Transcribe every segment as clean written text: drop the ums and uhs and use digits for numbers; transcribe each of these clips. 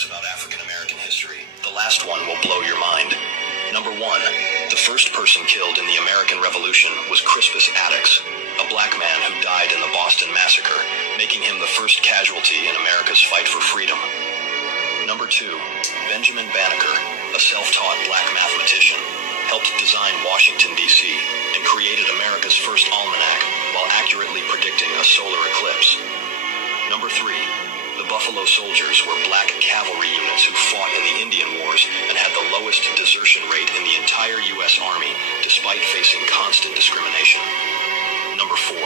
facts about African American history. The last one will blow your mind. Number 1. The first person killed in the American Revolution was Crispus Attucks, a black man who died in the Boston Massacre, making him the first casualty in America's fight for freedom. Number 2. Benjamin Banneker, a self-taught black mathematician, helped design Washington, D.C., and created America's first almanac while accurately predicting a solar eclipse. Number 3. The Buffalo Soldiers were black cavalry units who fought in the Indian Wars and had the lowest desertion rate in the entire U.S. Army, despite facing constant discrimination. Number 4.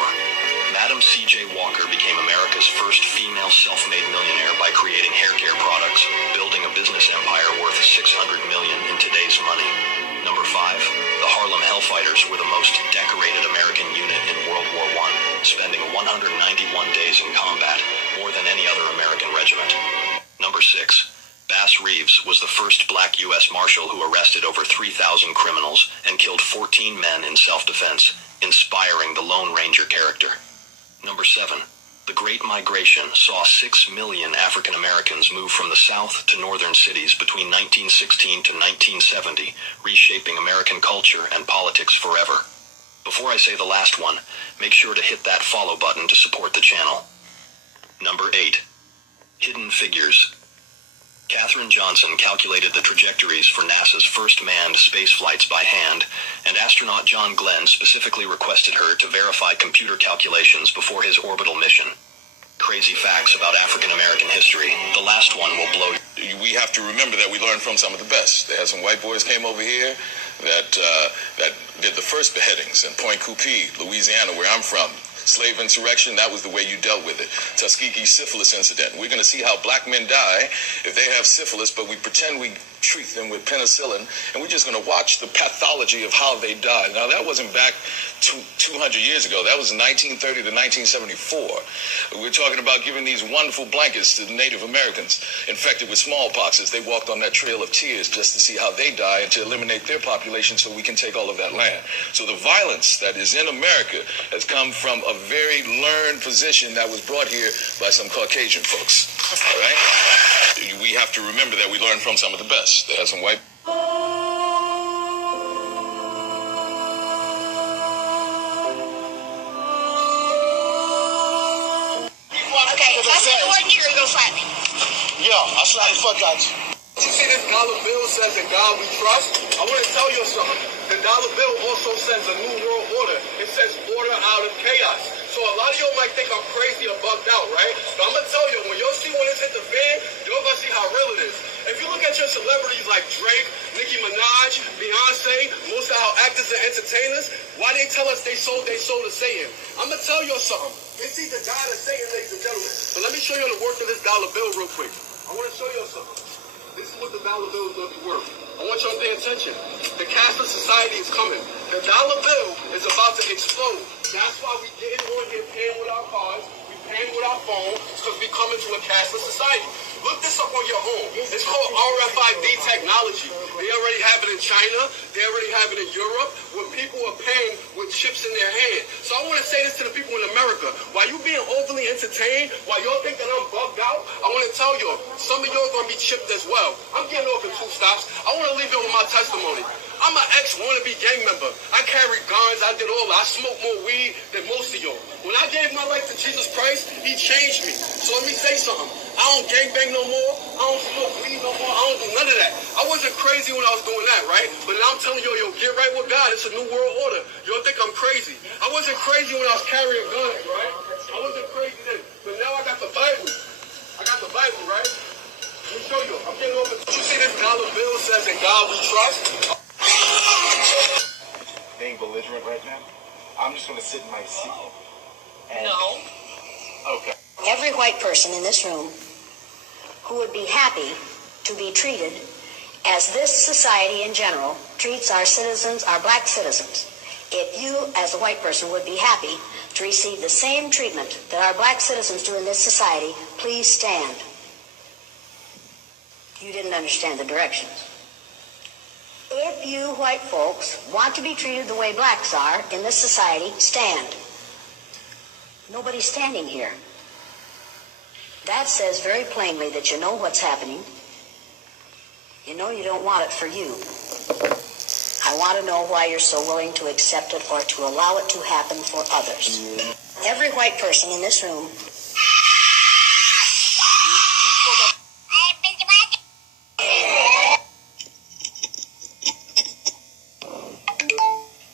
Madam C.J. Walker became America's first female self-made millionaire by creating hair care products, building a business empire worth $600 million in today's money. Number 5. The Harlem Hellfighters were the most decorated American unit in World War I, spending 191 days in combat, more than any other American regiment. Number 6. Bass Reeves was the first black U.S. Marshal who arrested over 3,000 criminals and killed 14 men in self-defense, inspiring the Lone Ranger character. Number 7. The Great Migration saw 6 million African Americans move from the South to northern cities between 1916 to 1970, reshaping American culture and politics forever. Before I say the last one, make sure to hit that follow button to support the channel. Number 8. Hidden Figures. Katherine Johnson calculated the trajectories for NASA's first manned space flights by hand, and astronaut John Glenn specifically requested her to verify computer calculations before his orbital mission. Crazy facts about African American history. The last one will blow. We have to remember that we learned from some of the best. There had some white boys came over here that did the first beheadings in Point Coupee, Louisiana, where I'm from. Slave insurrection, that was the way you dealt with it. Tuskegee syphilis incident. We're going to see how black men die if they have syphilis, but we pretend we treat them with penicillin, and we're just going to watch the pathology of how they die. Now, that wasn't back 200 years ago. That was 1930 to 1974. We're talking about giving these wonderful blankets to the Native Americans infected with smallpox as they walked on that trail of tears just to see how they die and to eliminate their population so we can take all of that land. So the violence that is in America has come from a very learned position that was brought here by some Caucasian folks. All right? We have to remember that we learned from some of the best. They have some white... Okay, if I say the word nigger, you gonna slap me? Yeah, I'll slap the fuck out you. You see this dollar bill says in God we trust? I want to tell you something. The dollar bill also says a new world order. It says order out of chaos. So a lot of y'all might think I'm crazy or bugged out, right? But I'm going to tell you, when y'all see when it's hit the fan, y'all going to see how real it is. If you look at your celebrities like Drake, Nicki Minaj, Beyonce, most of our actors and entertainers, why they tell us they sold their soul to Satan? I'm going to tell y'all something. It's either God or Satan, ladies and gentlemen. But let me show you the worth of this dollar bill real quick. I want to show y'all something. This is what the dollar bill is going to be worth. I want y'all to pay attention. The cashless society is coming. The dollar bill is about to explode. That's why we getting on here paying with our cards, we paying with our phone, because we coming to a cashless society. Look this up on your own. It's called RFID technology. They already have it in China. They already have it in Europe, where people are paying with chips in their hand. So I want to say this to the people in America. While you being overly entertained, while y'all think that I'm bugged out, I want to tell y'all, some of y'all are going to be chipped as well. I'm getting off in 2 stops. I want to leave you with my testimony. I'm an ex-wannabe gang member. I carry guns. I did all that. I smoke more weed than most of y'all. When I gave my life to Jesus Christ, he changed me. So let me say something. I don't gangbang no more. I don't smoke weed no more. I don't do none of that. I wasn't crazy when I was doing that, right? But now I'm telling y'all, yo, get right with God. It's a new world order. Y'all think I'm crazy. I wasn't crazy when I was carrying guns, right? I wasn't crazy then. But now I got the Bible. I got the Bible, right? Let me show you. I'm getting over. You see this dollar bill says in God we trust? Being belligerent right now. I'm just going to sit in my seat. And... No. Okay. Every white person in this room who would be happy to be treated as this society in general treats our citizens, our black citizens. If you, as a white person, would be happy to receive the same treatment that our black citizens do in this society, please stand. You didn't understand the directions. If you white folks want to be treated the way blacks are in this society, stand. Nobody's standing here. That says very plainly that you know what's happening, You know you don't want it for you. I want to know why you're so willing to accept it or to allow it to happen for others. Every white person in this room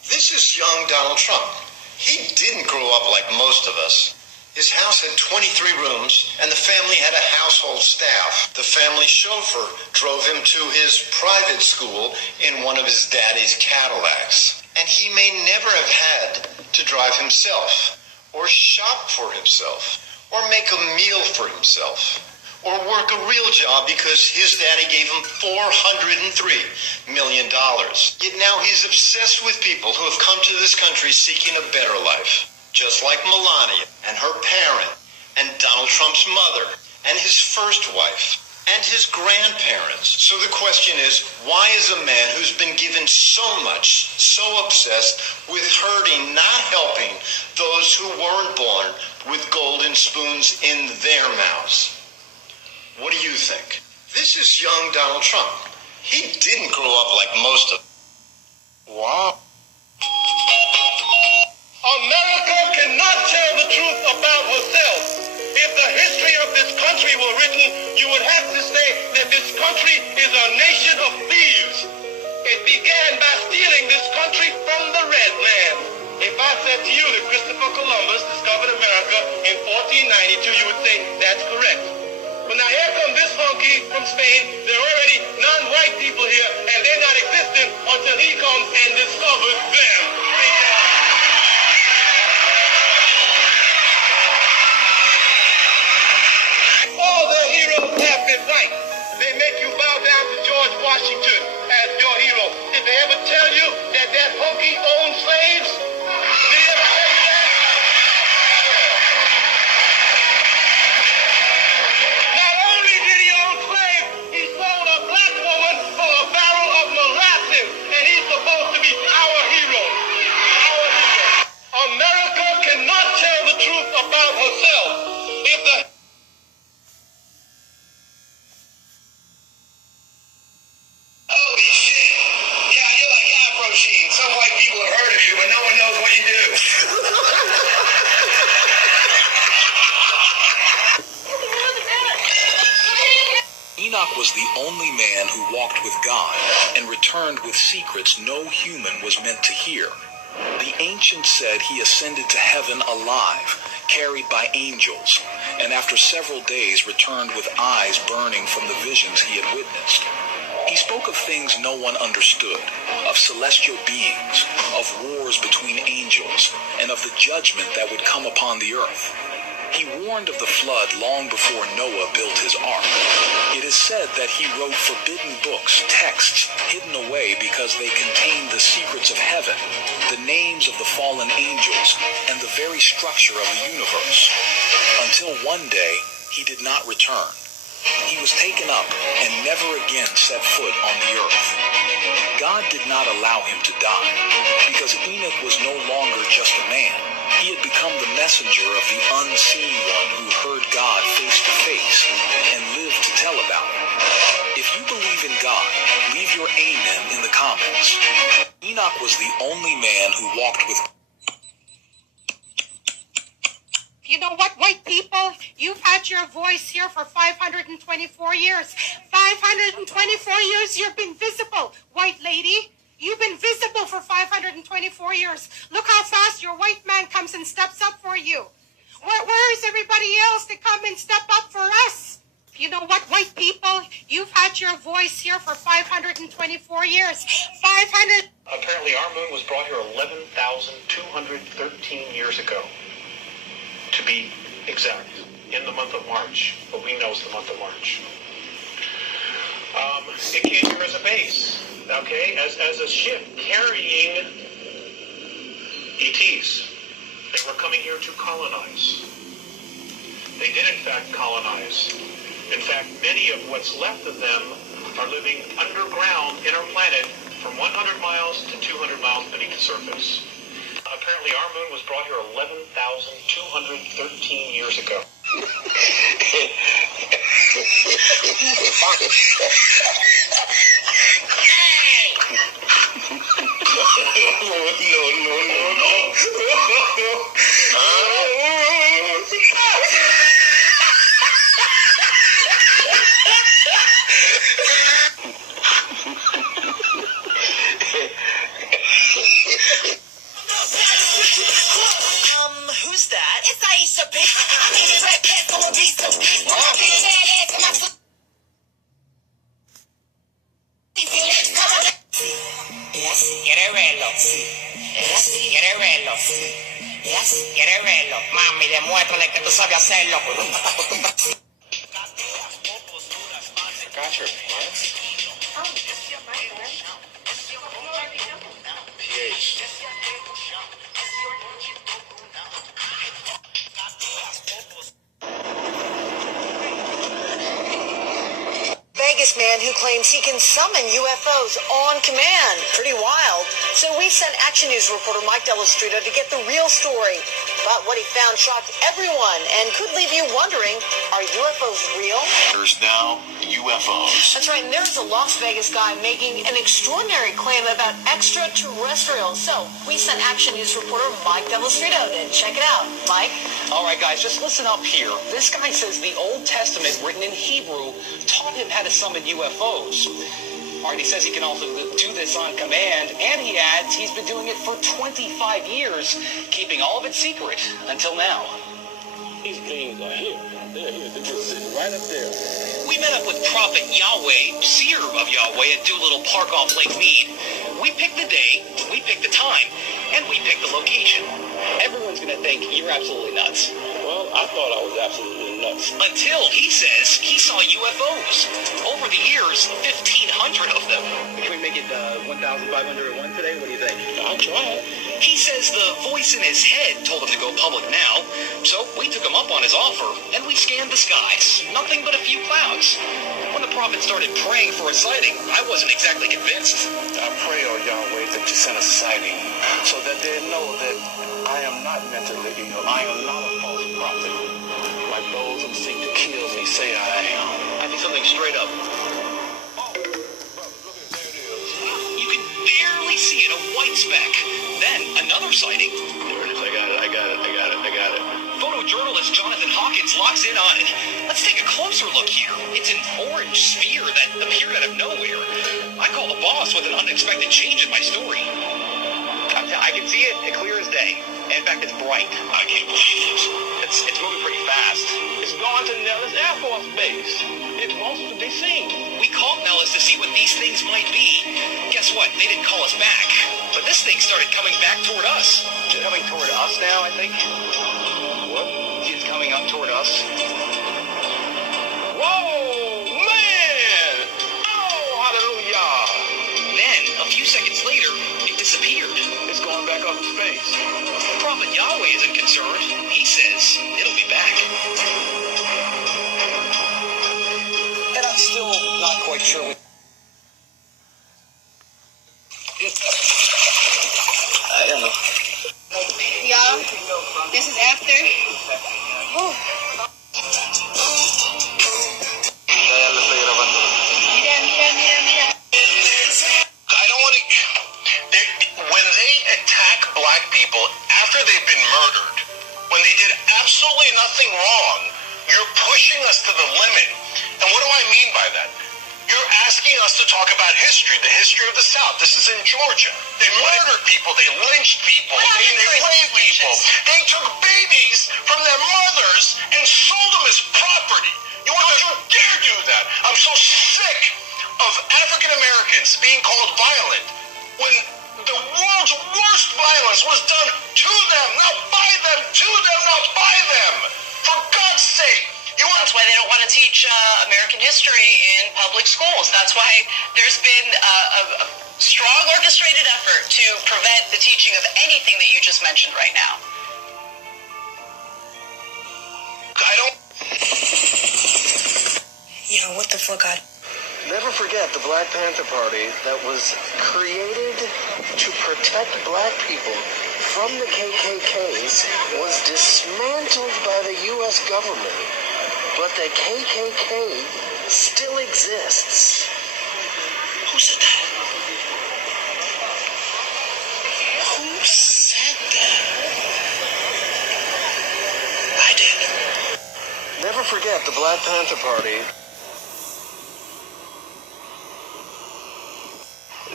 This is young Donald Trump. He didn't grow up like most of us. His house had 23 rooms, and the family had a household staff. The family chauffeur drove him to his private school in one of his daddy's Cadillacs. And he may never have had to drive himself, or shop for himself, or make a meal for himself, or work a real job because his daddy gave him $403 million. Yet now he's obsessed with people who have come to this country seeking a better life. Just like Melania and her parent, and Donald Trump's mother, and his first wife, and his grandparents. So the question is, why is a man who's been given so much, so obsessed with hurting, not helping those who weren't born with golden spoons in their mouths? What do you think? This is young Donald Trump. He didn't grow up like most of them. Wow. America cannot tell the truth about herself. If the history of this country were written, you would have to say that this country is a nation of thieves. It began by stealing this country from the red man. If I said to you that Christopher Columbus discovered America in 1492, you would say that's correct. But now here come this honky from Spain. There are already non-white people here, and they're not existent until he comes and discovers them. All their heroes have been white. They make you bow down to George Washington as your hero. Did they ever tell you that that honky owned slaves? Did he ever tell you that? Not only did he own slaves, he sold a black woman for a barrel of molasses, and he's supposed to be our hero. Our hero. America cannot tell the truth about herself. If the Holy shit. Yeah, you're like Afro Sheen. Some white people have heard of you, but no one knows what you do. Enoch was the only man who walked with God and returned with secrets no human was meant to hear. The ancients said he ascended to heaven alive, carried by angels, and after several days returned with eyes burning from the visions he had witnessed. He spoke of things no one understood, of celestial beings, of wars between angels, and of the judgment that would come upon the earth. He warned of the flood long before Noah built his ark. It is said that he wrote forbidden books, texts hidden away because they contained the secrets of heaven, the names of the fallen angels, and the very structure of the universe. Until one day, he did not return. He was taken up and never again set foot on the earth. God did not allow him to die, because Enoch was no longer just a man. He had become the messenger of the unseen one who heard God face to face and lived to tell about it. If you believe in God, leave your amen in the comments. Enoch was the only man who walked with God. You know what, white people? You've had your voice here for 524 years. 524 years you've been visible, white lady. You've been visible for 524 years. Look how fast your white man comes and steps up for you. Where is everybody else to come and step up for us? You know what, white people? You've had your voice here for 524 years. 500... Apparently our moon was brought here 11,213 years ago. To be exact, in the month of March. What we know is the month of March. It came here as a base, okay, as a ship carrying ETs. They were coming here to colonize. They did, in fact, colonize. In fact, many of what's left of them are living underground in our planet from 100 miles to 200 miles beneath the surface. Apparently our moon was brought here 11,213 years ago. ¿Quieres verlo? Mami, demuéstrale que tú sabes hacerlo. Gotcha. PH. Vegas man who claims he can summon UFOs on command. Pretty wild. So we sent Action News reporter Mike Delastrito to get the real story. But what he found shocked everyone and could leave you wondering, are UFOs real? There's now UFOs. That's right, and there's a Las Vegas guy making an extraordinary claim about extraterrestrials. So we sent Action News reporter Mike Delastrito to check it out. Mike? All right, guys, just listen up here. This guy says the Old Testament, written in Hebrew, taught him how to summon UFOs. All right, he says he can also do this on command, and he adds he's been doing it for 25 years, keeping all of it secret until now. These things are here. They're here. They're just sitting right up there. We met up with Prophet Yahweh, seer of Yahweh, at Doolittle Park off Lake Mead. We picked the day, we picked the time, and we picked the location. Everyone's going to think you're absolutely nuts. Well, I thought I was absolutely nuts. Until he says he saw UFOs. Over the years, 1,500 of them. Can we make it 1,501 today? What do you think? I'll try it. He says the voice in his head told him to go public now, so we took him up on his offer, and we scanned the skies. Nothing but a few clouds. When the prophet started praying for a sighting, I wasn't exactly convinced. I pray, oh Yahweh, that you send a sighting so that they know that I am not mentally ill. I am not a false prophet, like those who seek to kill me say I am. I think something straight up. You can barely see it, a white speck. Then another sighting. There it is. I got it. Photojournalist Jonathan Hawkins locks in on it. Let's take a closer look here. It's an orange sphere that appeared out of nowhere. I call the boss with an unexpected change in my story. I can see it clear as day. In fact, it's bright. I can't believe it. It's moving pretty fast. It's going to Nellis Air Force Base. It wants to be seen. We called Nellis to see what these things might be. Guess what? They didn't call us back. But this thing started coming back toward us. It's coming toward us now, I think. What? It's coming up toward us. Whoa, man! Oh, hallelujah! Then, a few seconds later, it disappeared. It's going back up in space. Prophet Yahweh isn't concerned. He says it'll be back. And I'm still not quite sure what... I don't know. Y'all, this is after. Whew. Mira. I don't want to. When they attack black people after they've been murdered, when they did absolutely nothing wrong, you're pushing us to the limit. And what do I mean by that? You're asking us to talk about history, the history of the South. This is in Georgia. They murdered people. They lynched people. They raped people. They took babies from their mothers and sold them as property. Don't you dare do that. I'm so sick of African Americans being called violent when the world's worst violence was done to them, not by them, to them, not by them. For God's sake. That's why they don't want to teach American history in public schools. That's why there's been a strong orchestrated effort to prevent the teaching of anything that you just mentioned right now. Yeah, what the fuck? Never forget the Black Panther Party that was created to protect black people from the KKKs was dismantled by the U.S. government. But the KKK still exists. Who said that? Who said that? I did. Never forget the Black Panther Party.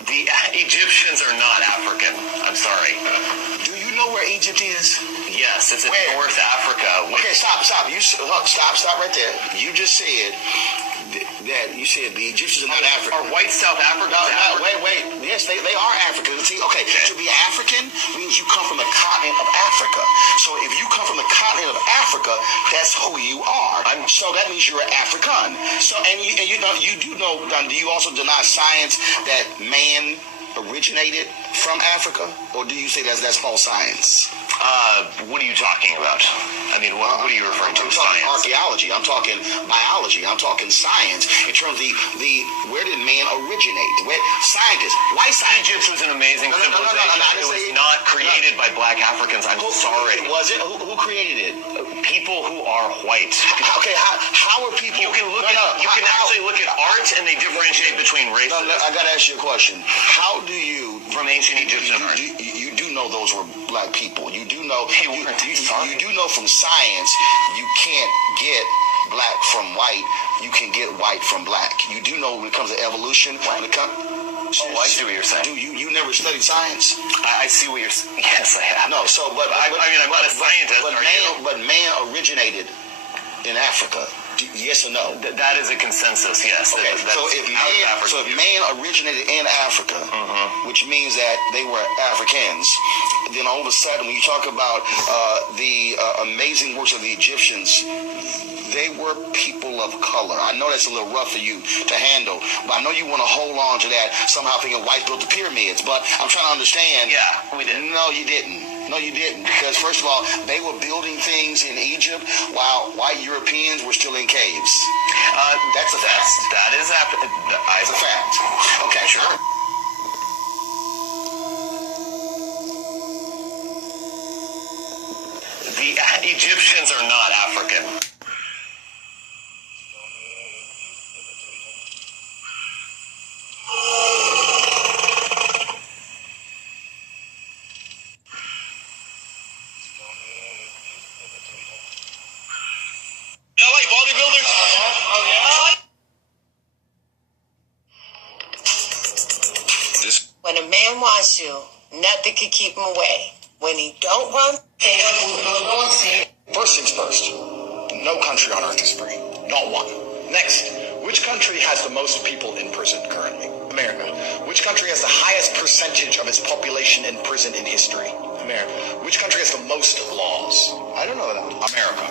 The Egyptians are not African. I'm sorry. Do you know where Egypt is? Yes, it's in Where? North Africa. Okay, stop. Stop right there. You just said that you said the Egyptians are not African. Are white South Africa? No, wait. Yes, they are African. See, okay, to be African means you come from the continent of Africa. So if you come from the continent of Africa, that's who you are. So that means you're an African. So and you know you do know. Do you also deny science that man originated from Africa, or do you say that's false science? What are you talking about? I mean, what are you referring to? I'm talking archaeology. I'm talking biology. I'm talking science. In terms of the where did man originate? Scientists. Why scientists? Egypt was an amazing civilization. It was not created by black Africans. I'm sorry. Was it? Who created it? People who are white. Okay, how are people? You can look actually look at art, and they differentiate between races. I gotta ask you a question. How do you from ancient Egyptian art? You do know those were black people. You do know. You do know from science you can't get black from white. You can get white from black. You do know when it comes to evolution. When it I see what you're saying. You never studied science? I see what you're saying. Yes, I have. No, so but I'm not a scientist. But man originated in Africa. Yes or no? That is a consensus. Yes. Okay. So if man originated in Africa, which means that they were Africans, then all of a sudden, when you talk about the amazing works of the Egyptians, they were people of color. I know that's a little rough for you to handle, but I know you want to hold on to that somehow thinking whites built the pyramids, but I'm trying to understand. Yeah, we did. No, you didn't. No, you didn't. Because first of all, they were building things in Egypt while white Europeans were still in caves. That's a fact. That is that's a fact. Okay, sure. The Egyptians are not African. When a man wants you, nothing can keep him away. When he don't want First things first, no country on earth is free. Not one. Next, which country has the most people in prison currently? America. Which country has the highest percentage of its population in prison in history? America. Which country has the most laws? I don't know that. America.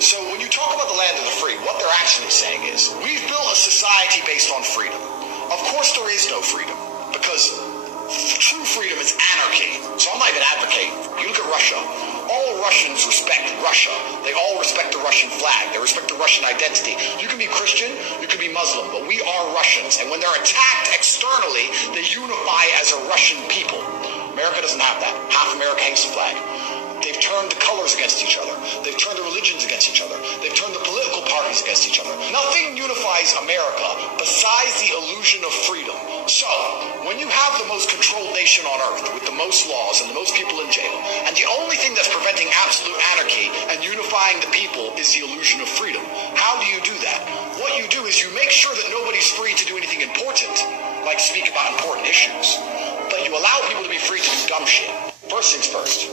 So when you talk about the land of the free, what they're actually saying is, we've built a society based on freedom. Of course there is no freedom, because true freedom is anarchy. So I'm not even advocating. You look at Russia. All Russians respect Russia. They all respect the Russian flag. They respect the Russian identity. You can be Christian, you can be Muslim, but we are Russians. And when they're attacked externally, they unify as a Russian people. America doesn't have that. Half America hates the flag. They've turned the colors against each other. They've turned the religions against each other. They've turned the political parties against each other. Nothing unifies America besides the illusion of freedom. So, when you have the most controlled nation on earth with the most laws and the most people in jail, and the only thing that's preventing absolute anarchy and unifying the people is the illusion of freedom, how do you do that? What you do is you make sure that nobody's free to do anything important, like speak about important issues, but you allow people to be free to do dumb shit. First things first.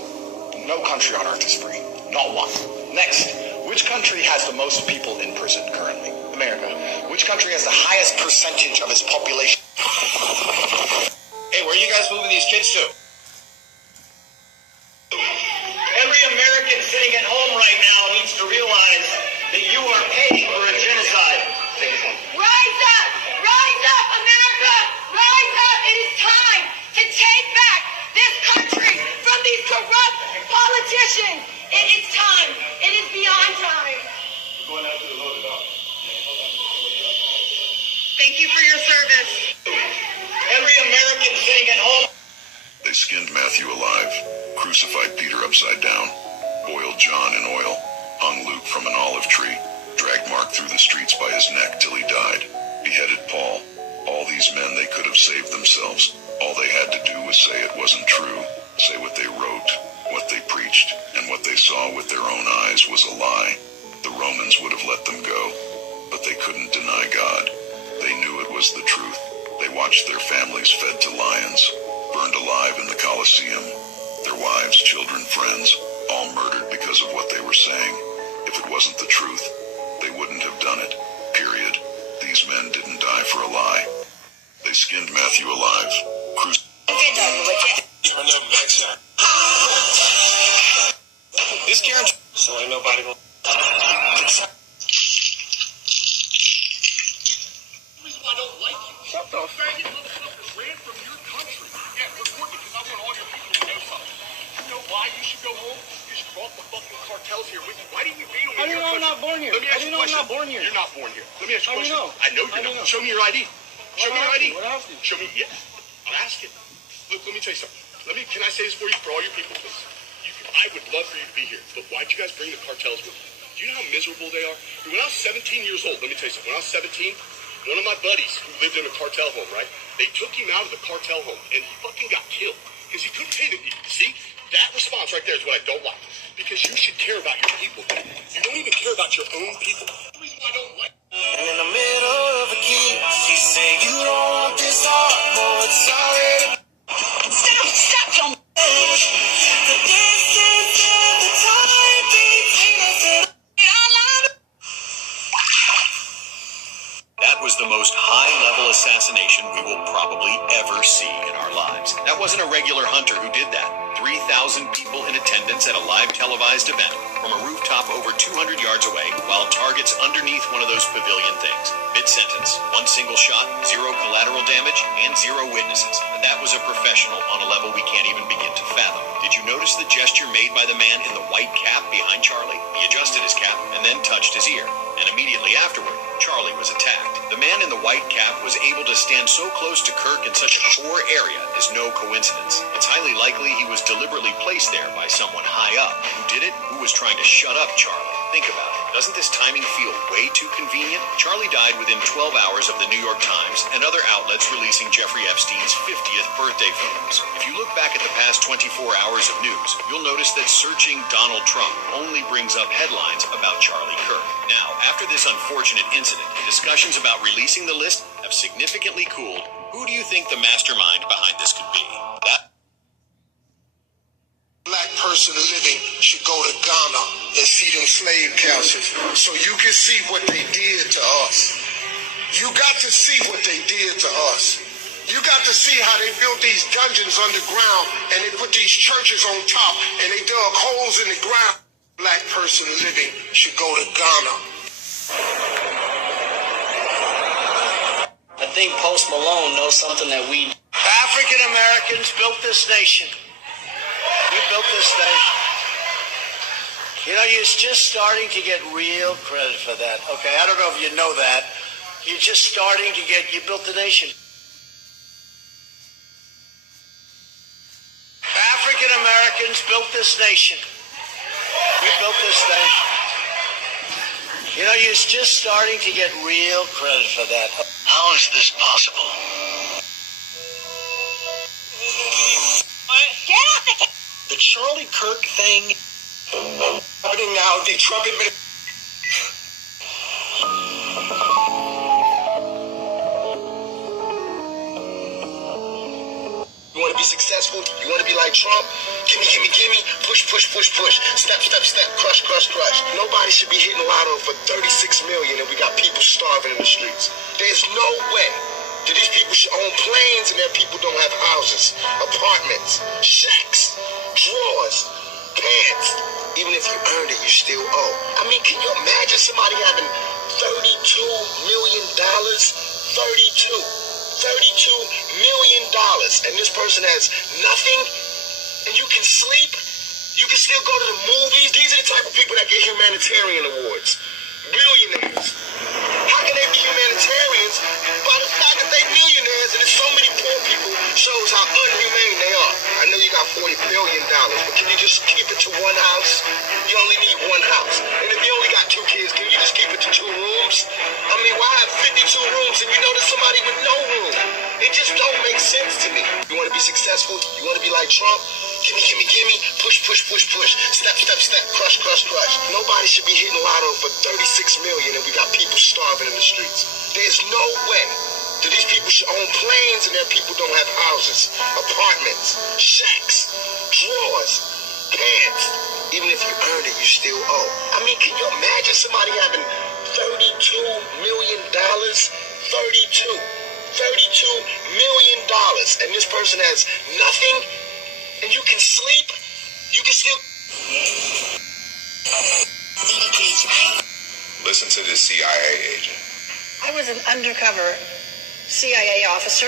No country on earth is free. Not one. Next, which country has the most people in prison currently? America. Which country has the highest percentage of its population? Hey, where are you guys moving these kids to? Every American sitting at home right now needs to realize that you are paying for a genocide. Rise up! Rise up, America! Rise up! It is time to take back this country from these corrupt politicians. It is time. It is beyond time. Thank you for your service. Every American sitting at home. They skinned Matthew alive, crucified Peter upside down, boiled John in oil, hung Luke from an olive tree, dragged Mark through the streets by his neck till he died, beheaded Paul. All these men, they could have saved themselves. All they had to do was say it wasn't true, say what they wrote, what they preached, and what they saw with their own eyes was a lie. The Romans would have let them go, but they couldn't deny God. They knew it was the truth. They watched their families fed to lions, burned alive in the Colosseum, their wives, children, friends, all murdered because of what they were saying. If it wasn't the truth, they wouldn't have done it, period. These for a lie. They skinned Matthew alive. This Karen, so ain't nobody gonna. I don't like you. Shut the faggot motherfuckers ran from your country. Yeah, report me, because I want all your people to know something. You know why you should go home? You should brought the fucking cartels here with you. Why didn't you beat them? How do you know I'm not born here? Let me ask you a question. I'm not born here? You're not born here. Let me ask you a How do you question. know? I know you're not. Show me your ID. Show me your ID. What else? Show me, yeah. I'm asking. Look, let me tell you something. Can I say this for you, for all your people, please? I would love for you to be here, but why'd you guys bring the cartels with you? Do you know how miserable they are? When I was 17 years old, let me tell you something. When I was 17, one of my buddies who lived in a cartel home, right? They took him out of the cartel home, and he fucking got killed because he couldn't pay the people. See, that response right there is what I don't like. Because you should care about your people. You don't even care about your own people. I don't like. And in the middle of a kiss, she said, "You don't want this heart, boy, it's already." Stop, your the distance and the time between us and That was the most high-level assassination we will probably ever see in our lives. That wasn't a regular hunter who did that. 3,000 people in attendance at a live televised event from a rooftop over 200 yards away, while targets underneath one of those pavilion things. Mid-sentence, one single shot, 0 collateral damage, and 0 witnesses. That was a professional on a level we can't even begin to fathom. Did you notice the gesture made by the man in the white cap behind Charlie? He adjusted his cap and then touched his ear. And immediately afterward, Charlie was attacked. The man in the white cap was able to stand so close to Kirk in such a core area is no coincidence. It's highly likely he was deliberately placed there by someone high up. Who did it? Who was trying to shut up Charlie? Think about it. Doesn't this timing feel way too convenient? Charlie died within 12 hours of the New York Times and other outlets releasing Jeffrey Epstein's 50th birthday photos. If you look back at the past 24 hours of news, you'll notice that searching Donald Trump only brings up headlines about Charlie Kirk. Now, after this unfortunate incident, discussions about releasing the list have significantly cooled. Who do you think the mastermind behind this could be? Black person living should go to Ghana and see them slave catchers so you can see what they did to us. You got to see what they did to us. You got to see how they built these dungeons underground and they put these churches on top and they dug holes in the ground. Black person living should go to Ghana. I think Post Malone knows something that we... African Americans built this nation. We built this nation. You know, you're just starting to get real credit for that. Okay, I don't know if you know that. You're just starting to get, you built the nation. African Americans built this nation. We built this nation. You know, you're just starting to get real credit for that. How is this possible? Get off the... The Charlie Kirk thing happening now, the Trump administration. You want to be successful? You want to be like Trump? Gimme, gimme, gimme. Push, push, push, push. Step, step, step. Crush, crush, crush. Nobody should be hitting lotto for $36 million and we got people starving in the streets. There's no way that these people should own planes and their people don't have houses, apartments, shacks, drawers, pants. Even if you earned it, you still owe. I mean, can you imagine somebody having $32 million? $32 million. And this person has nothing, and you can sleep. You can still go to the movies. These are the type of people that get humanitarian awards. Billionaires. How can they be humanitarians? By the fact that they millionaires and there's so many poor people shows how unhumane they are. I know you got $40 billion, but can you just keep it to one house? You only need one house. And if you only got 2 kids, can you just keep it to 2 rooms? I mean, why have 52 rooms and you know there's somebody with no room? It just don't make sense to me. You want to be successful? You want to be like Trump? Gimme, gimme, gimme. Push, push, push, push. Step, step, step. Crush, crush, crush. Nobody should be hitting lotto for $36 million and we got people starving in the streets. There's no way that these people should own planes and their people don't have houses, apartments, shacks, drawers, pants. Even if you earned it, you still owe. I mean, can you imagine somebody having $32 million? $32 $32 million, and this person has nothing, and you can sleep, you can still... Listen to this CIA agent. I was an undercover CIA officer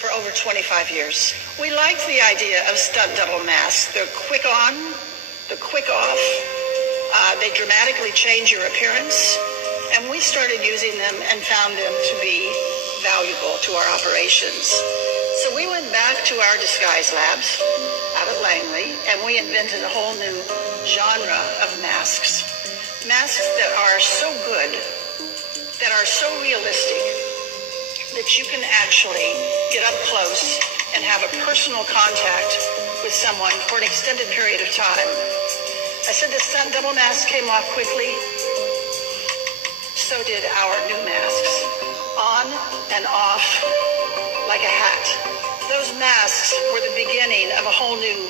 for over 25 years. We liked the idea of stunt double masks. They're quick on, they're quick off. They dramatically change your appearance. And we started using them and found them to be valuable to our operations. So we went back to our disguise labs out at Langley, and we invented a whole new genre of masks. Masks that are so good, that are so realistic, that you can actually get up close and have a personal contact with someone for an extended period of time. I said the stunt double mask came off quickly. So did our new masks. On and off like a hat. Those masks were the beginning of a whole new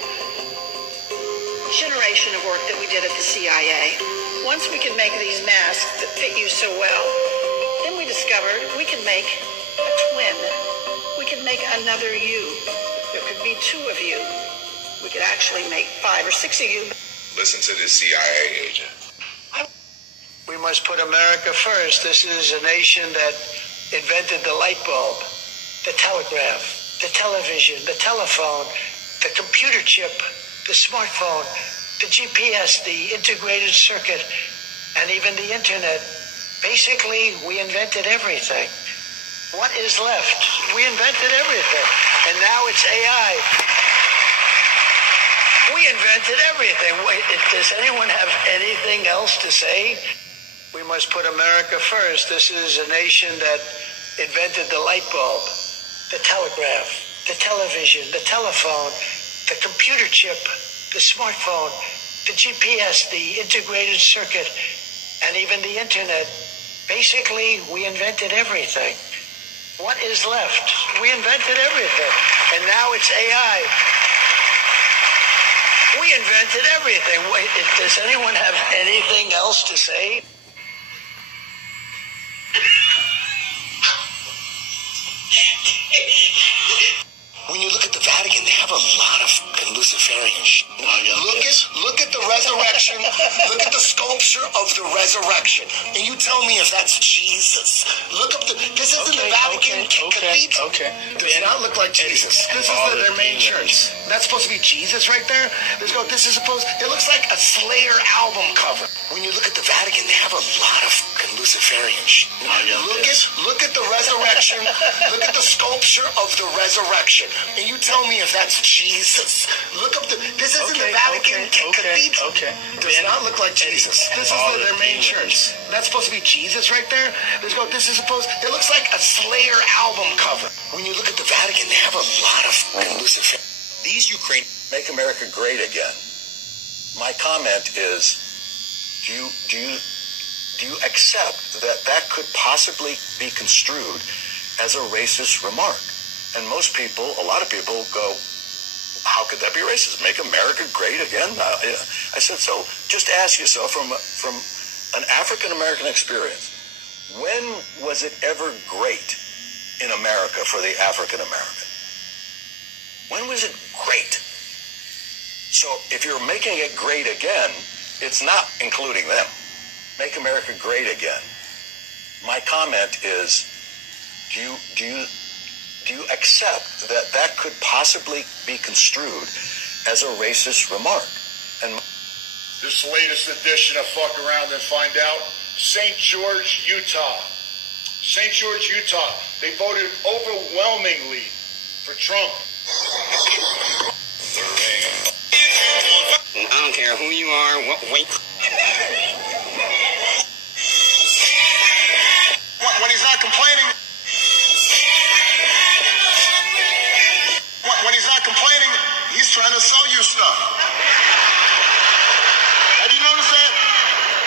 generation of work that we did at the CIA. Once we could make these masks that fit you so well, then we discovered we could make a twin. We could make another you. There could be two of you. We could actually make 5 or 6 of you. Listen to this CIA agent. We must put America first. This is a nation that invented the light bulb, the telegraph, the television, the telephone, the computer chip, the smartphone, the GPS, the integrated circuit, and even the internet. Basically, we invented everything. What is left? We invented everything. And now it's AI. We invented everything. Wait, does anyone have anything else to say? We must put America first. This is a nation that invented the light bulb, the telegraph, the television, the telephone, the computer chip, the smartphone, the GPS, the integrated circuit, and even the internet. Basically, we invented everything. What is left? We invented everything. And now it's AI. We invented everything. Wait, does anyone have anything else to say? When you look at the Vatican, they have a lot of Luciferian shit. Look at the resurrection. Look at the sculpture of the resurrection, and you tell me if that's Jesus. Look up this isn't the Vatican Cathedral. Does not look like Jesus. This is their main church. That's supposed to be Jesus right there. It looks like a Slayer album cover. When you look at the Vatican, they have a lot of Luciferian shit. Look at the resurrection. Look at the sculpture of the resurrection, and you tell me if that's Jesus. Look up this isn't the Vatican Cathedral. Does not look like Jesus. This is their main church. That's supposed to be Jesus right there. It looks like a Slayer album cover. When you look at the Vatican, they have a lot of Luciferian. These Ukrainians make America great again. My comment is, do you accept that could possibly be construed as a racist remark? And most people, a lot of people go, how could that be racist? Make America great again? I said, so just ask yourself from an African-American experience, when was it ever great in America for the African-American? When was it great? So if you're making it great again, it's not including them. Make America great again. My comment is, do you accept that could possibly be construed as a racist remark? And This latest edition of Fuck Around and Find Out, St. George, Utah. St. George, Utah. They voted overwhelmingly for Trump. I don't care who you are, what weight. When he's not complaining. When he's not complaining, he's trying to sell you stuff. Have you noticed that?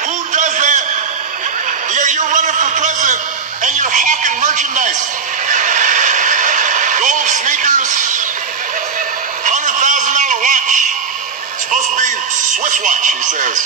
Who does that? You're running for president and you're hawking merchandise. Gold sneakers, $100,000 watch. It's supposed to be Swiss watch, he says.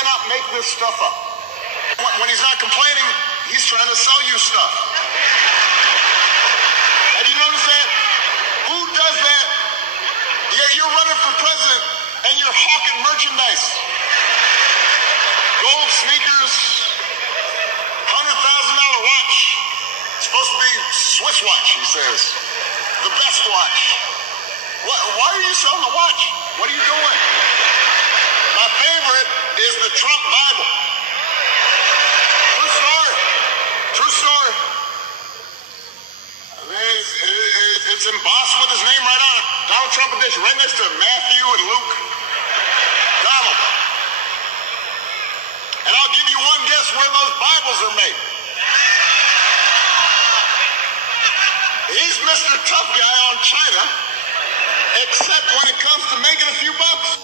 cannot make this stuff up. When he's not complaining, he's trying to sell you stuff. Have you noticed that? Who does that? Yeah, you're running for president and you're hawking merchandise. Gold sneakers, $100,000 watch. It's supposed to be Swiss watch, he says. The best watch. Why are you selling the watch? What are you doing? My favorite is the Trump Bible. True story. True story. It's embossed with his name right on it. Donald Trump edition, right next to Matthew and Luke. Donald. And I'll give you one guess where those Bibles are made. He's Mr. Tough Guy on China, except when it comes to making a few bucks.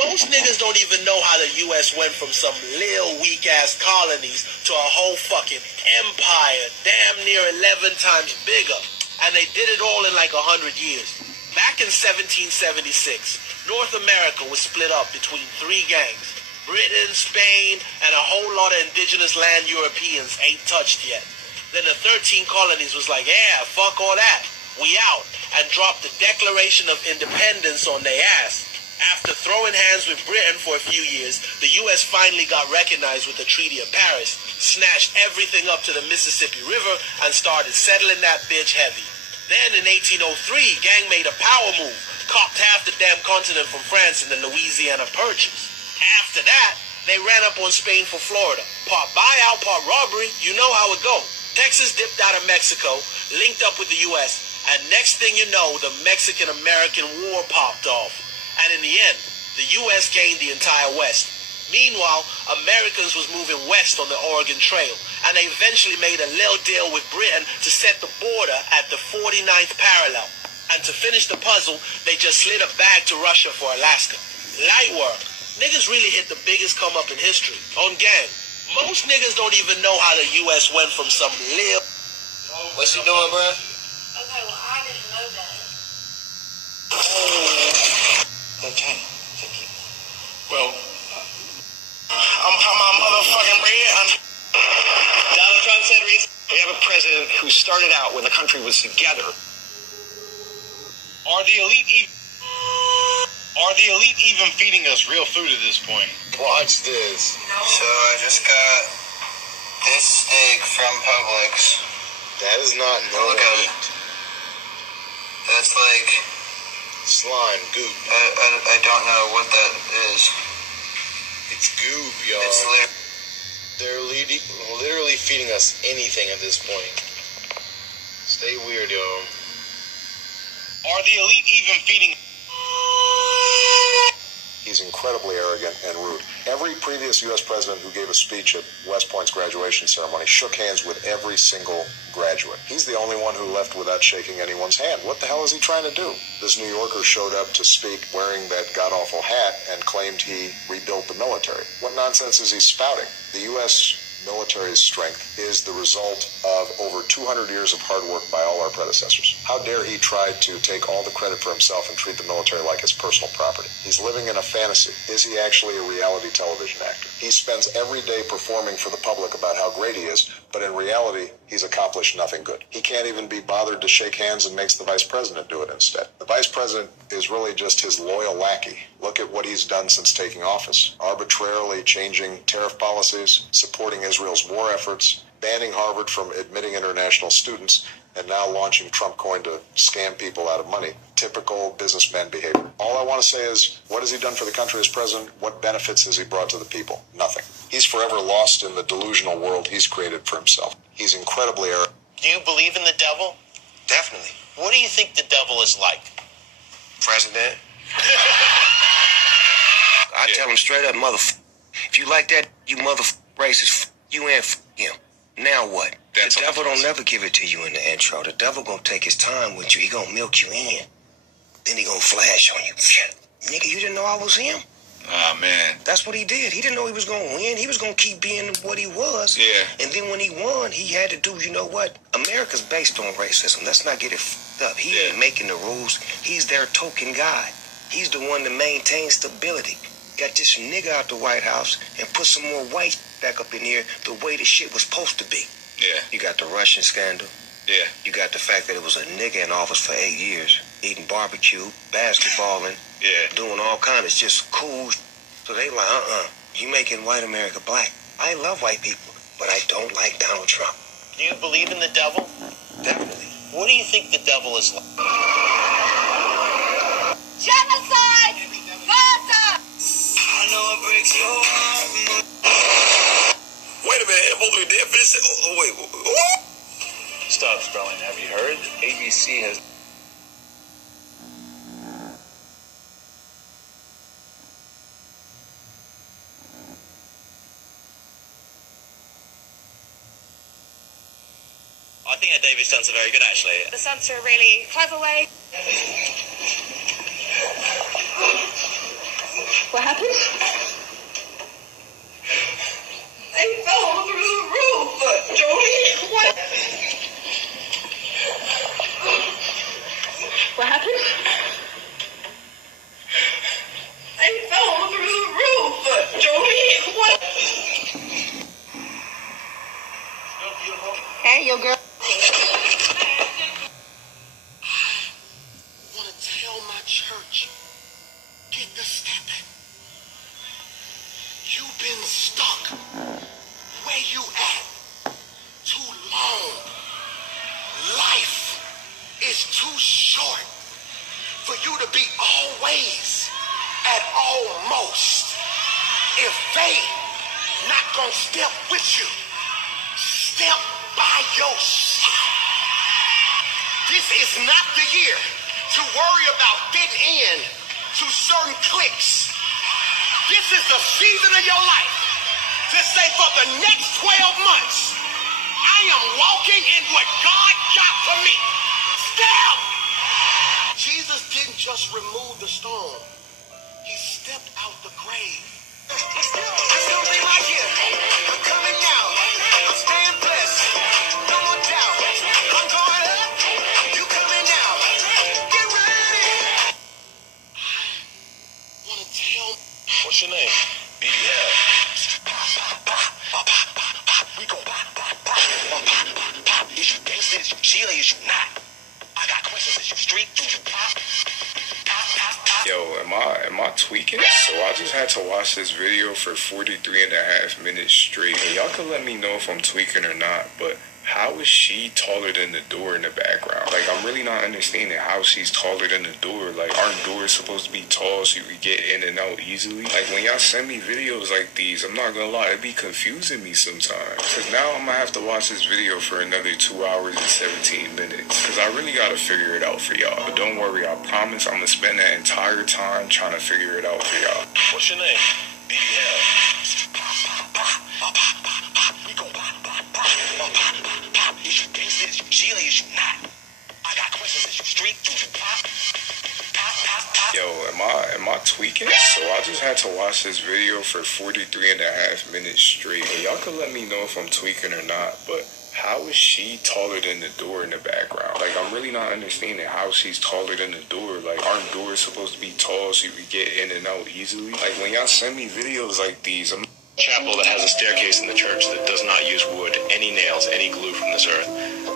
Most niggas don't even know how the U.S. went from some little weak-ass colonies to a whole fucking empire, damn near 11 times bigger. And they did it all in like 100 years. Back in 1776, North America was split up between three gangs. Britain, Spain, and a whole lot of indigenous land Europeans ain't touched yet. Then the 13 colonies was like, yeah, fuck all that. We out. And dropped the Declaration of Independence on their ass. After throwing hands with Britain for a few years, the U.S. finally got recognized with the Treaty of Paris, snatched everything up to the Mississippi River, and started settling that bitch heavy. Then in 1803, gang made a power move, copped half the damn continent from France in the Louisiana Purchase. After that, they ran up on Spain for Florida. Part buyout, part robbery, you know how it go. Texas dipped out of Mexico, linked up with the U.S., and next thing you know, the Mexican-American War popped off. And in the end, the U.S. gained the entire West. Meanwhile, Americans was moving west on the Oregon Trail, and they eventually made a little deal with Britain to set the border at the 49th parallel. And to finish the puzzle, they just slid a bag to Russia for Alaska. Light work. Niggas really hit the biggest come up in history. On gang. Most niggas don't even know how the U.S. went from some little... What's she doing, bro? Okay, well, I didn't know that. Okay. Well, I'm my motherfucking red. Donald Trump said recently, we have a president who started out when the country was together. Are the elite even feeding us real food at this point? Watch this. So I just got this steak from Publix. That is not normal meat. That's like slime, goop. I don't know what that is. It's goop, y'all. They're literally feeding us anything at this point. Stay weird, y'all. Are the elite even feeding? He's incredibly arrogant and rude. Every previous U.S. president who gave a speech at West Point's graduation ceremony shook hands with every single graduate. He's the only one who left without shaking anyone's hand. What the hell is he trying to do? This New Yorker showed up to speak wearing that god-awful hat and claimed he rebuilt the military. What nonsense is he spouting? The U.S. military's strength is the result of over 200 years of hard work by all our predecessors. How dare he try to take all the credit for himself and treat the military like his personal property? He's living in a fantasy. Is he actually a reality television actor? He spends every day performing for the public about how great he is, but in reality, he's accomplished nothing good. He can't even be bothered to shake hands and makes the vice president do it instead. The vice president is really just his loyal lackey. Look at what he's done since taking office. Arbitrarily changing tariff policies, supporting Israel's war efforts, banning Harvard from admitting international students, and now launching Trump coin to scam people out of money. Typical businessman behavior. All I want to say is, what has he done for the country as president? What benefits has he brought to the people? Nothing. He's forever lost in the delusional world he's created for himself. He's incredibly arrogant. Do you believe in the devil? Definitely. What do you think the devil is like? President. I tell him straight up, if you like that, you racist, you and him. Now what? The devil don't never give it to you in the intro. The devil gonna take his time with you. He gonna milk you in. Then he gonna flash on you. Nigga, you didn't know I was him? Ah, man. That's what he did. He didn't know he was gonna win. He was gonna keep being what he was. Yeah. And then when he won, he had to do, you know what? America's based on racism. Let's not get it f***ed up. He ain't making the rules. He's their token God. He's the one that maintains stability. got this nigga out the White House and put some more white back up in here the way the shit was supposed to be. Yeah. You got the Russian scandal. Yeah. You got the fact that it was a nigga in office for 8 years, eating barbecue, basketballing, doing all kinds of just cool. So they like, you making white America black. I love white people, but I don't like Donald Trump. Do you believe in the devil? Definitely. What do you think the devil is like? Genocide! Gaza! I know it breaks your heart. Wait a minute. Wait. What? Stop spelling. Have you heard? ABC has... I think that David stunts are very good, actually. The stunts are a really clever way. What happened? They fell through the roof, Jody. What? What happened? They fell through the roof, Jody. What? Hey, yo, girl. I want to tell my church, get the stepping. You've been stuck where you at too long. Life is too short for you to be always at almost. If they not gonna step with you, step by your side. This is not the year to worry about fitting in to certain cliques. This is the season of your life to say for the next 12 months, I am walking in what God got for me. Step! Jesus didn't just remove the stone. He stepped out the grave. It's gonna be my year. I'm coming now. I'm staying blessed. No more doubt. I'm going up. You coming now. Get ready. I want to tell. What's your name? BB Hell. We go is you gangster, is you Chile, is you not? I got questions, is you street, is you pop? Yo, am I tweaking? So I just had to watch this video for 43.5 minutes straight. And y'all can let me know if I'm tweaking or not, but how is she taller than the door in the background? Like, I'm really not understanding how she's taller than the door. Like, aren't doors supposed to be tall so you can get in and out easily? Like, when y'all send me videos like these, I'm not gonna lie, it be confusing me sometimes. Cause now I'm gonna have to watch this video for another 2 hours and 17 minutes. Cause I really gotta figure it out for y'all. But don't worry, I promise I'm gonna spend that entire time trying to figure it out for y'all. What's your name? BB Hell. Is you gangster, is you Chile, is you not? I got questions, is you street, is you pop? Yo, am I tweaking? So I just had to watch this video for 43.5 minutes straight. And y'all can let me know if I'm tweaking or not, but how is she taller than the door in the background? Like, I'm really not understanding how she's taller than the door. Like, aren't doors supposed to be tall so you can get in and out easily? Like, when y'all send me videos like these, I'm... Chapel that has a staircase in the church that does not use wood, any nails, any glue from this earth.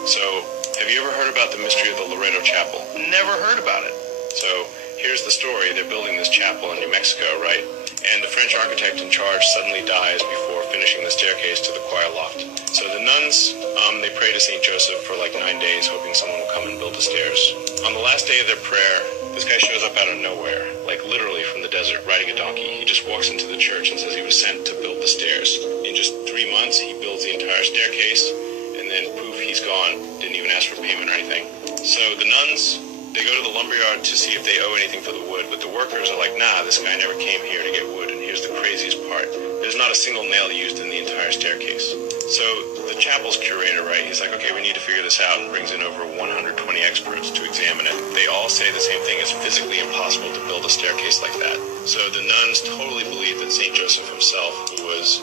So, have you ever heard about the mystery of the Loreto Chapel? Never heard about it. So, here's the story. They're building this chapel in New Mexico, right? And the French architect in charge suddenly dies before finishing the staircase to the choir loft. So the nuns, they pray to St. Joseph for like 9 days, hoping someone will come and build the stairs. On the last day of their prayer, this guy shows up out of nowhere, like literally from the desert, riding a donkey. He just walks into the church and says he was sent to build the stairs. In just 3 months, he builds the entire staircase, and then poof, he's gone. Didn't even ask for payment or anything. So the nuns, they go to the lumberyard to see if they owe anything for the wood, but the workers are like, nah, this guy never came here to get wood. And here's the craziest part. There's not a single nail used in the entire staircase. So the chapel's curator, right, he's like, okay, we need to figure this out, and brings in over 120 experts to examine it. They all say the same thing. It's physically impossible to build a staircase like that. So the nuns totally believe that St. Joseph himself, who was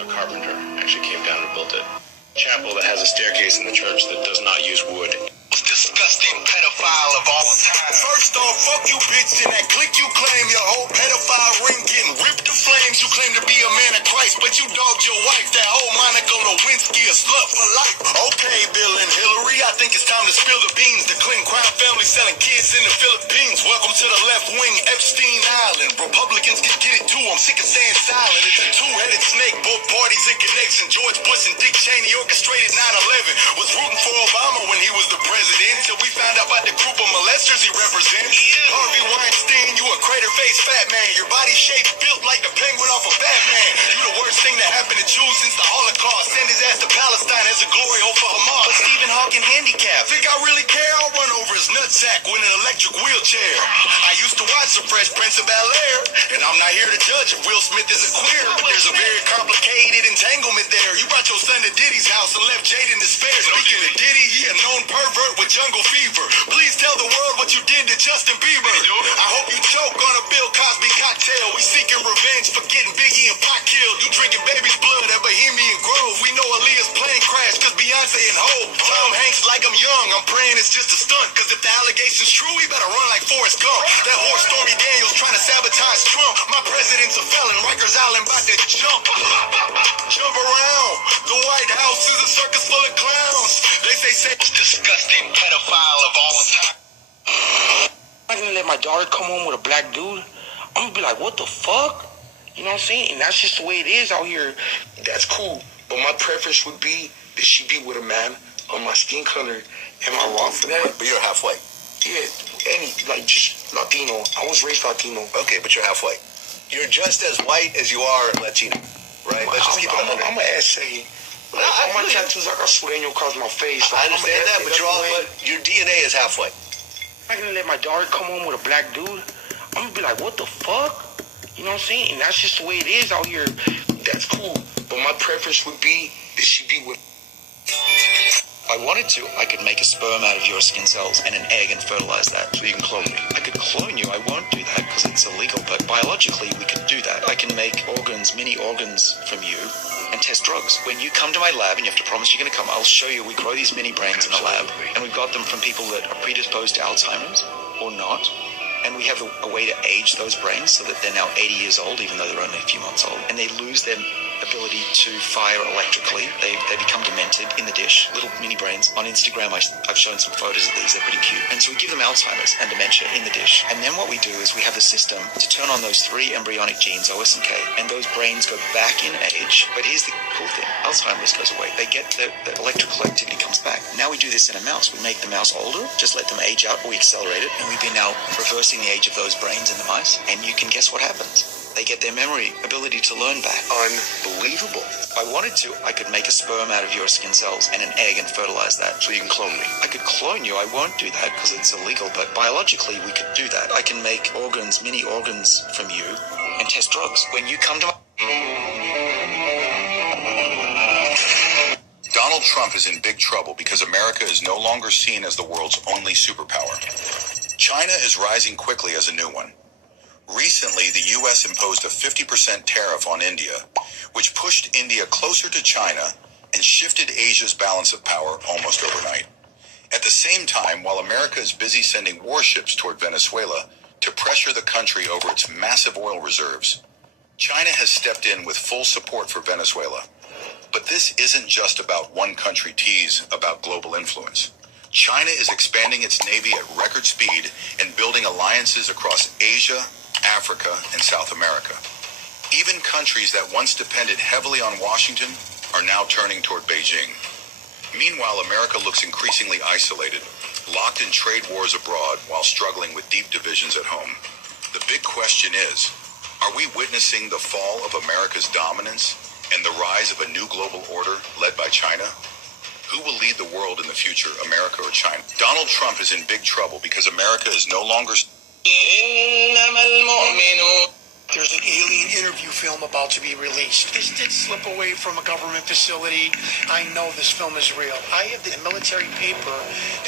a carpenter, actually came down and built it. Chapel that has a staircase in the church that does not use wood. Disgusting pedophile of all time. First off, fuck you, bitch, and that click you claim. Your whole pedophile ring getting ripped to flames. You claim to be a man of Christ, but you dogged your wife. That whole Monica Lewinsky, a slut for life. Okay, Bill and Hillary, I think it's time to spill the beans. The Clinton crime family selling kids in the Philippines. Welcome to the left wing, Epstein Island. Republicans can get it too, I'm sick of staying silent. It's a two-headed snake, both parties in connection. George Bush and Dick Cheney orchestrated 9/11. Was rooting for Obama when he was the president, till we found out about the group of molesters he represents. Harvey Weinstein, you a crater-faced fat man. Your body shape built like the penguin off of Batman. You the worst thing that happened to Jews since the Holocaust. Send his ass to Palestine as a glory hole for Hamas. But Stephen Hawking handicapped. Think I really care? I'll run over his nutsack with an electric wheelchair. I used to watch The Fresh Prince of Bel-Air, and I'm not here to judge if Will Smith is a queer, but there's a very complicated entanglement there. You brought your son to Diddy's house and left Jade in despair. Speaking of Diddy, he a known pervert with jungle fever. Please tell the world what you did to Justin Bieber. I hope you choke on a Bill Cosby cocktail. We seeking revenge for getting Biggie and Pac killed. You drinking baby's blood at Bohemian Grove. We know Aaliyah's plane crashed cause Beyonce and Hope. Tom Hanks like I'm young, I'm praying it's just a stunt. Cause if the allegation's true, he better run like Forrest Gump. That whore Stormy Daniels trying to sabotage Trump. My president's a felon, Rikers Island about to jump. Jump around. The White House is a circus full of clowns. They say Disgusting pedophile of all time. I'm gonna let my daughter come home with a black dude. I'm gonna be like, what the fuck? You know what I'm saying? And that's just the way it is out here. That's cool. But my preference would be that she be with a man of my skin color. Am I wrong for that? But you're half white. Yeah, like just Latino. I was raised Latino. Okay, but you're half white. You're just as white as you are Latino, right? Let's just keep it 100. I'm an essay. All my tattoos, I got sureño across my face. I understand that, but your DNA is half white. I'm gonna let my daughter come home with a black dude. I'm gonna be like, what the fuck? You know what I'm saying? And that's just the way it is out here. That's cool. But my preference would be that she be with. If I wanted to, I could make a sperm out of your skin cells and an egg and fertilize that so you can clone me. I could clone you. I won't do that because it's illegal, but biologically we could do that. I can make organs, mini organs from you and test drugs. When you come to my lab and you have to promise you're going to come, I'll show you we grow these mini brains in the lab, and we've got them from people that are predisposed to Alzheimer's or not. And we have a way to age those brains so that they're now 80 years old, even though they're only a few months old. And they lose their ability to fire electrically. They become demented in the dish. Little mini brains. On Instagram, I've shown some photos of these. They're pretty cute. And so we give them Alzheimer's and dementia in the dish. And then what we do is we have the system to turn on those 3 embryonic genes, OS and K, and those brains go back in age. But here's the cool thing. Alzheimer's goes away. They get the electrical activity comes back. Now we do this in a mouse. We make the mouse older, just let them age out, or we accelerate it, and we've been now reversing the age of those brains in the mice. And you can guess what happens. They get their memory ability to learn back. Unbelievable. If I wanted to, I could make a sperm out of your skin cells and an egg and fertilize that so you can clone me. I could clone you. I won't do that because it's illegal, but biologically we could do that. I can make organs, mini organs from you and test drugs. When you come to my... Donald Trump is in big trouble because America is no longer seen as the world's only superpower. China is rising quickly as a new one. Recently, the U.S. imposed a 50% tariff on India, which pushed India closer to China and shifted Asia's balance of power almost overnight. At the same time, while America is busy sending warships toward Venezuela to pressure the country over its massive oil reserves, China has stepped in with full support for Venezuela. But this isn't just about one country tease about global influence. China is expanding its navy at record speed and building alliances across Asia, Africa, and South America. Even countries that once depended heavily on Washington are now turning toward Beijing. Meanwhile, America looks increasingly isolated, locked in trade wars abroad while struggling with deep divisions at home. The big question is, are we witnessing the fall of America's dominance and the rise of a new global order led by China? Who will lead the world in the future, America or China? Donald Trump is in big trouble because America is no longer... There's an alien interview film about to be released. This did slip away from a government facility. I know this film is real. I have the military paper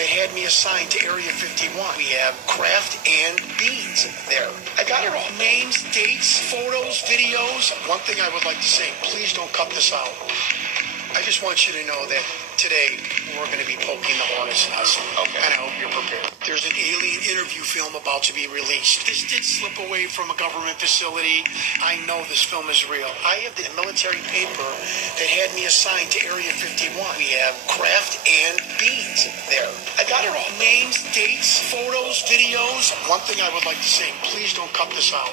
that had me assigned to Area 51. We have craft and beans there. I got it all. Names, dates, photos, videos. One thing I would like to say, please don't cut this out. I just want you to know that Today, we're going to be poking the hornet's nest. Okay. And I hope you're prepared. There's an alien interview film about to be released. This did slip away from a government facility. I know this film is real. I have the military paper that had me assigned to Area 51. We have craft and beads there. I got it all. Names, dates, photos, videos. One thing I would like to say, please don't cut this out.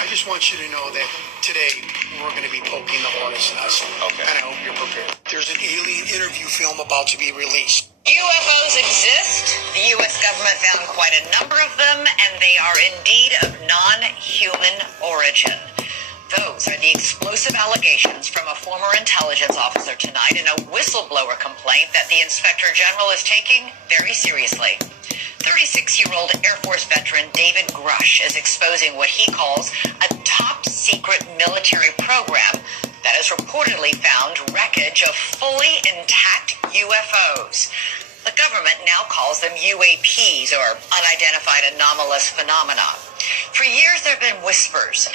I just want you to know that today we're going to be poking the hornet's nest. Okay. And I hope you're prepared. There's an alien interview film about to be released. UFOs exist. The U.S. government found quite a number of them, and they are indeed of non-human origin. Those are the explosive allegations from a former intelligence officer tonight in a whistleblower complaint that the Inspector General is taking very seriously. 36-year-old Air Force veteran David Grush is exposing what he calls a top-secret military program that has reportedly found wreckage of fully intact UFOs. The government now calls them UAPs, or unidentified anomalous phenomena. For years, there have been whispers